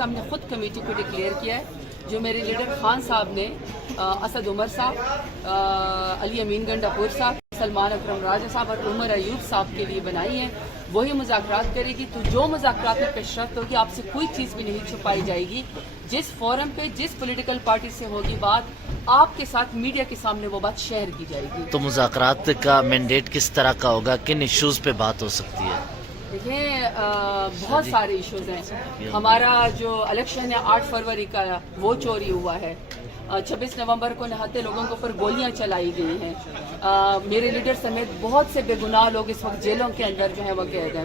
ہم نے خود کمیٹی کو ڈکلیئر کیا ہے جو میرے لیڈر خان صاحب نے اسد عمر صاحب، علی امین گنڈاپور صاحب، سلمان اکرم راجہ صاحب اور عمر ایوب صاحب کے لیے بنائی ہیں، وہی مذاکرات کرے گی۔ تو جو مذاکرات میں پیش رفت ہوگی آپ سے کوئی چیز بھی نہیں چھپائی جائے گی۔ جس فورم پہ جس پولیٹیکل پارٹی سے ہوگی بات، آپ کے ساتھ میڈیا کے سامنے وہ بات شیئر کی جائے گی۔ تو مذاکرات کا مینڈیٹ کس طرح کا ہوگا، کن ایشوز پہ بات ہو سکتی ہے؟ دیکھیں بہت سارے ایشوز ہیں۔ ہمارا جو الیکشن ہے 8 فروری کا وہ چوری ہوا ہے، 26 نومبر کو نہتے لوگوں کے اوپر گولیاں چلائی گئی ہیں، میرے لیڈر سمیت بہت سے بے گناہ لوگ اس وقت جیلوں کے اندر جو ہے وہ قید ہیں۔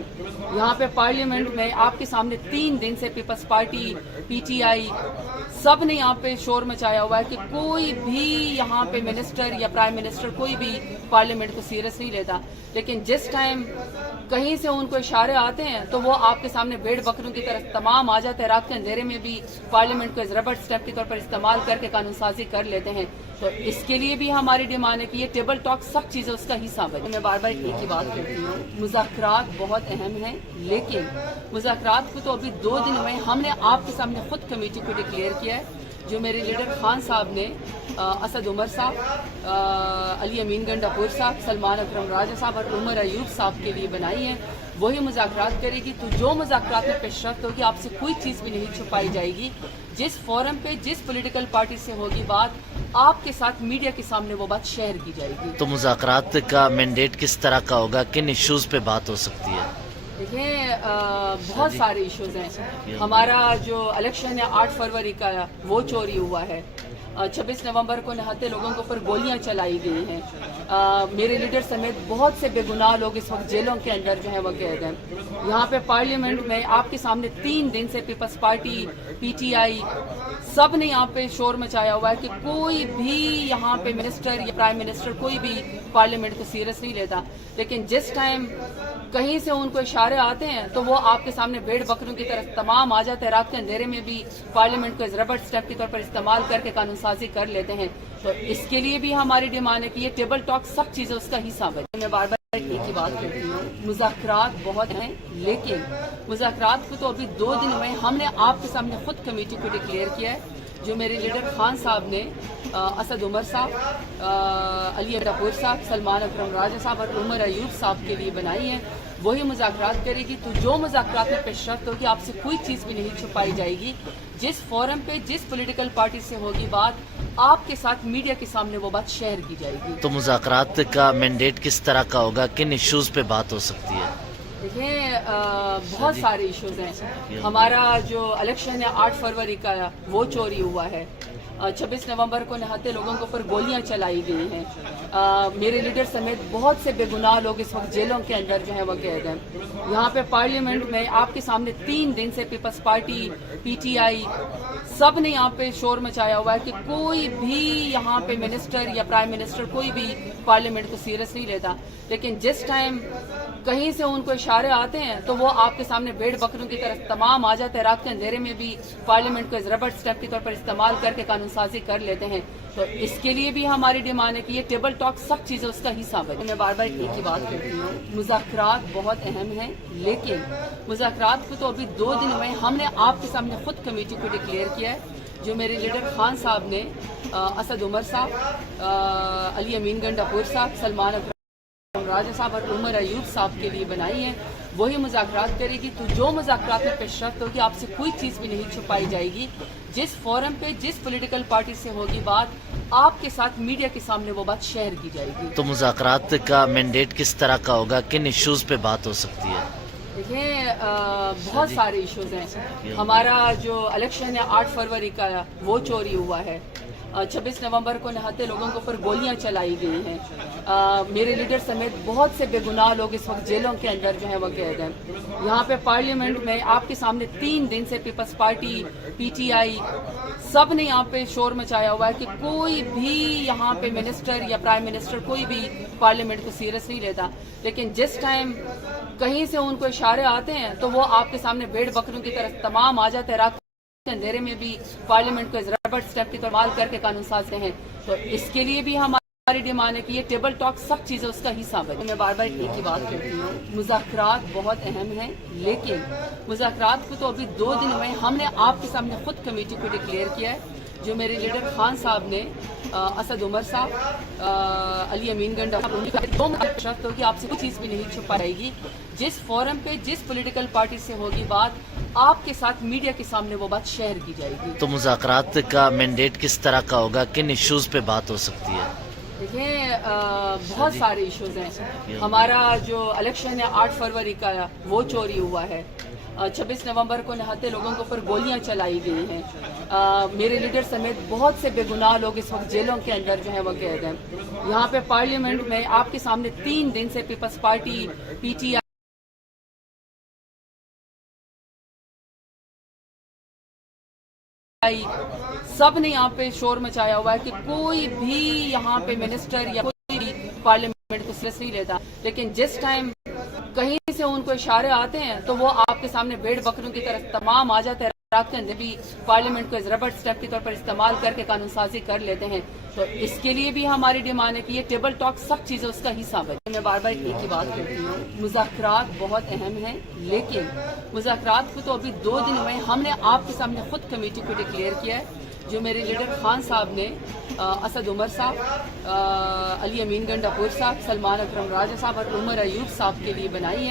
یہاں پہ پارلیمنٹ میں آپ کے سامنے 3 دن سے Peoples Party, P T I سب نے یہاں پہ شور مچایا ہوا ہے کہ کوئی بھی یہاں پہ منسٹر یا پرائم منسٹر کوئی بھی پارلیمنٹ کو سیریس نہیں لیتا، لیکن جس ٹائم کہیں سے ان کو اشارے آتے ہیں تو وہ آپ کے سامنے بھیڑ بکروں کی طرح تمام آ جاتے ہیں۔ رات کے اندھیرے میں بھی پارلیمنٹ کو ربڑ اسٹیمپ کے طور پر استعمال کر کے قانون سازی کر لیتے ہیں۔ تو اس کے لیے بھی ہماری ڈیمانڈ ہے کہ یہ ٹیبل ٹاک سب چیزیں اس کا حصہ بنے۔ میں بار بار ایک ہی بات کرتی ہوں، مذاکرات بہت اہم ہیں، لیکن مذاکرات کو تو ابھی 2 دن ہوئے، ہم نے آپ کے سامنے خود کمیٹی کو ڈکلیئر کیا ہے جو میرے لیڈر خان صاحب نے اسد عمر صاحب، علی امین گنڈاپور صاحب، سلمان اکرم راجہ صاحب اور عمر ایوب صاحب کے لیے بنائی ہیں، وہی مذاکرات کرے گی۔ تو جو مذاکرات میں پیش رفت ہوگی آپ سے کوئی چیز بھی نہیں چھپائی جائے گی۔ جس فورم پہ جس پولیٹیکل پارٹی سے ہوگی بات، آپ کے ساتھ میڈیا کے سامنے وہ بات شیئر کی جائے گی۔ تو مذاکرات کا مینڈیٹ کس طرح کا ہوگا، کن ایشوز پہ بات ہو سکتی ہے؟ دیکھیں بہت سارے ایشوز ہیں۔ ہمارا جو الیکشن ہے 8 فروری کا وہ چوری ہوا ہے، 26 نومبر کو نہتے لوگوں کے اوپر گولیاں چلائی گئی ہیں، میرے لیڈر سمیت بہت سے بے گناہ لوگ اس وقت جیلوں کے اندر جو ہے وہ قید ہیں۔ یہاں پہ پارلیمنٹ میں آپ کے سامنے 3 دن سے Peoples Party, P T I سب نے یہاں پہ شور مچایا ہوا ہے کہ کوئی بھی یہاں پہ منسٹر یا پرائم منسٹر کوئی بھی پارلیمنٹ کو سیریس نہیں لیتا، لیکن جس ٹائم کہیں سے ان کو اشارے آتے ہیں تو وہ آپ کے سامنے بھیڑ بکروں کی طرح تمام آ جاتے ہیں۔ رات کے اندھیرے میں بھی پارلیمنٹ کو ربڑ اسٹیمپ کے طور پر استعمال کر کے قانون سازی کر لیتے ہیں۔ تو اس کے لیے بھی ہماری ڈیمانڈ ہے کہ یہ ٹیبل ٹاک سب چیزیں اس کا حصہ بنے۔ میں بار بار ایک ہی بات کرتی ہوں، مذاکرات بہت ہیں، لیکن مذاکرات کو تو ابھی 2 دن ہوئے، ہم نے آپ کے سامنے خود کمیٹی کو ڈکلیئر کیا ہے جو میرے لیڈر خان صاحب نے اسد عمر صاحب، علی گنڈاپور صاحب، سلمان اکرم راجہ صاحب اور عمر ایوب صاحب کے لیے بنائی ہیں، وہی مذاکرات کرے گی۔ تو جو مذاکرات میں پیش رفت ہوگی آپ سے کوئی چیز بھی نہیں چھپائی جائے گی۔ جس فورم پہ جس پولیٹیکل پارٹی سے ہوگی بات، آپ کے ساتھ میڈیا کے سامنے وہ بات شیئر کی جائے گی۔ تو مذاکرات کا مینڈیٹ کس طرح کا ہوگا، کن ایشوز پہ بات ہو سکتی ہے؟ دیکھیں بہت سارے ایشوز ہیں۔ ہمارا جو الیکشن ہے 8 فروری کا وہ چوری ہوا ہے، 26 نومبر کو نہتے لوگوں کے اوپر گولیاں چلائی گئی ہیں، میرے لیڈر سمیت بہت سے بے گناہ لوگ اس وقت جیلوں کے اندر جو ہے وہ قید ہیں۔ یہاں پہ پارلیمنٹ میں آپ کے سامنے 3 دن سے Peoples Party, P T I سب نے یہاں پہ شور مچایا ہوا ہے کہ کوئی بھی یہاں پہ منسٹر یا پرائم منسٹر کوئی بھی پارلیمنٹ کو سیریس نہیں لیتا، لیکن جس ٹائم کہیں سے ان کو اشارے آتے ہیں تو وہ آپ کے سامنے بھیڑ بکروں کی طرح تمام آ جاتے ہیں۔ رات کے اندھیرے میں بھی پارلیمنٹ کو ربڑ اسٹیمپ کے طور پر استعمال کر کے قانون سازی کر لیتے ہیں۔ تو اس کے لیے بھی ہماری ڈیمانڈ ہے کہ یہ ٹیبل ٹاک سب چیزیں اس کا حصہ بنے۔ میں بار بار ایک ہی بات کرتی ہوں، مذاکرات بہت اہم ہیں، لیکن مذاکرات کو تو ابھی 2 دن ہوئے، ہم نے آپ کے سامنے خود کمیٹی کو ڈکلیئر کیا ہے جو میرے لیڈر خان صاحب نے اسد عمر صاحب، علی امین گنڈاپور صاحب، سلمان اکرم راجہ صاحب اور عمر ایوب صاحب کے لیے بنائی ہیں، وہی مذاکرات کرے گی۔ تو جو مذاکرات میں پیش رفت ہوگی آپ سے کوئی چیز بھی نہیں چھپائی جائے گی۔ جس فورم پہ جس پولیٹیکل پارٹی سے ہوگی بات، آپ کے ساتھ میڈیا کے سامنے وہ بات شیئر کی جائے گی۔ تو مذاکرات کا مینڈیٹ کس طرح کا ہوگا، کن ایشوز پہ بات ہو سکتی ہے؟ دیکھیں بہت سارے ایشوز ہیں۔ ہمارا جو الیکشن ہے 8 فروری کا وہ چوری ہوا ہے، 26 نومبر کو نہتے لوگوں کے اوپر گولیاں چلائی گئی ہیں، میرے لیڈر سمیت بہت سے بے گناہ لوگ اس وقت جیلوں کے اندر جو ہے وہ قید ہیں۔ یہاں پہ پارلیمنٹ میں آپ کے سامنے 3 دن سے Peoples Party, P T I سب نے یہاں پہ شور مچایا ہوا ہے کہ کوئی بھی یہاں پہ منسٹر یا پرائم منسٹر کوئی بھی پارلیمنٹ کو سیریس نہیں لیتا، لیکن جس ٹائم کہیں سے ان کو اشارے آتے ہیں تو وہ آپ کے سامنے بھیڑ بکروں کی طرح تمام آ جاتے ہیں۔ رات کے اندھیرے میں بھی پارلیمنٹ کو ربڑ اسٹیمپ کی استعمال کر کے قانون سازی ہیں۔ تو اس کے لیے بھی ہمارے ہماری ڈیمانڈ ہے کہ یہ ٹیبل ٹاک سب چیزیں اس کا حصہ بنے. میں بار بار ایک ہی بات کرتی ہوں, مذاکرات بہت اہم ہیں, لیکن مذاکرات کو تو ابھی 2 دن ہوئے. ہم نے آپ کے سامنے خود کمیٹی کو ڈکلیئر کیا ہے, جو میرے لیڈر خان صاحب نے, اسد عمر صاحب, علی امین گنڈا, شرط ہوگی آپ سے کوئی چیز بھی نہیں چھپائے گی. جس فورم پہ جس پولیٹیکل پارٹی سے ہوگی بات, آپ کے ساتھ میڈیا کے سامنے وہ بات شیئر کی جائے گی. تو مذاکرات کا مینڈیٹ کس طرح کا ہوگا, کن ایشوز پہ بات ہو سکتی ہے؟ دیکھیں, بہت سارے ایشوز ہیں. ہمارا جو الیکشن ہے 8 فروری کا, وہ چوری ہوا ہے. 26 نومبر کو نہاتے لوگوں کے اوپر گولیاں چلائی گئی ہیں. میرے لیڈر سمیت بہت سے بے گناہ لوگ اس وقت جیلوں کے اندر جو ہیں وہ قید ہیں. یہاں پہ پارلیمنٹ میں آپ کے سامنے 3 دن سے Peoples Party, P T I, سب نے یہاں پہ شور مچایا ہوا ہے کہ کوئی بھی یہاں پہ منسٹر یا کوئی بھی پارلیمنٹ کو سیریس نہیں لیتا. لیکن جس ٹائم کہیں سے ان کو اشارے آتے ہیں تو وہ آپ کے سامنے بھیڑ بکروں کی طرح تمام آ جاتے ہیں. رات کے اندر بھی پارلیمنٹ کو ربڑ اسٹیمپ کے طور پر استعمال کر کے قانون سازی کر لیتے ہیں. تو اس کے لیے بھی ہماری ڈیمانڈ ہے کہ یہ ٹیبل ٹاک سب چیزیں اس کا حصہ بنے. میں بار بار ایک ہی بات کرتی ہوں, مذاکرات بہت اہم ہیں, لیکن مذاکرات کو تو ابھی 2 دن ہوئے. ہم نے آپ کے سامنے خود کمیٹی کو ڈکلیئر کیا ہے, جو میرے لیڈر خان صاحب نے, اسد عمر صاحب, علی امین گنڈا پور صاحب, سلمان اکرم راجہ صاحب اور عمر ایوب صاحب کے لیے بنائی ہے.